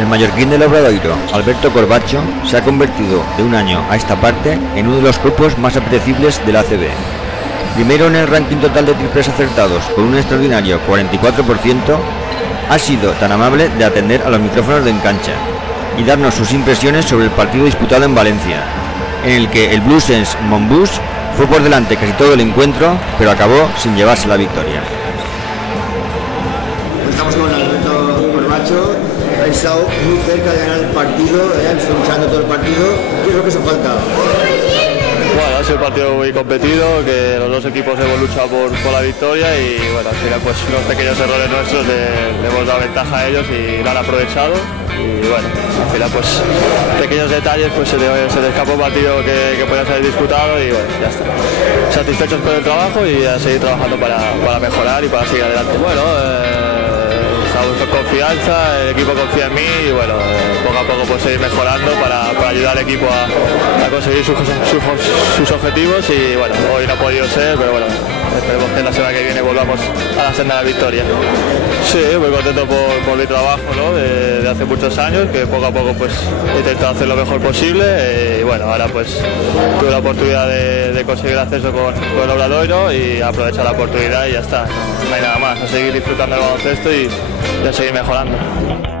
El mallorquín del Obradoiro, Alberto Corbacho, se ha convertido de un año a esta parte en uno de los grupos más apetecibles de la ACB. Primero en el ranking total de triples acertados con un extraordinario 44%, ha sido tan amable de atender a los micrófonos de Encancha y darnos sus impresiones sobre el partido disputado en Valencia, en el que el Bluesens Monbus fue por delante casi todo el encuentro, pero acabó sin llevarse la victoria. Estamos con Alberto Corbacho, ha estado muy cerca de ganar el partido, estoy luchando todo el partido. ¿Qué es lo que se falta? Bueno, ha sido un partido muy competido, que los dos equipos hemos luchado por la victoria y bueno, al final pues unos pequeños errores nuestros le hemos dado ventaja a ellos y lo han aprovechado y bueno, al final pues pequeños detalles pues se le escapó un partido que podía ser disputado y bueno, ya está. Satisfechos con el trabajo y a seguir trabajando para mejorar y para seguir adelante. Bueno, estamos con confianza, el equipo confía en mí y bueno, poco a poco pues seguir mejorando para ayudar al equipo a conseguir sus objetivos y bueno, hoy no ha podido ser, pero bueno, esperemos que la semana que viene volvamos a la senda de la victoria. Sí, muy contento por mi trabajo, ¿no? de hace muchos años, que poco a poco pues he intentado hacer lo mejor posible y bueno, ahora pues tuve la oportunidad de conseguir el acceso con el Obradoiro y aprovechar la oportunidad y ya está, no hay nada más, a seguir disfrutando del baloncesto y a seguir mejorando.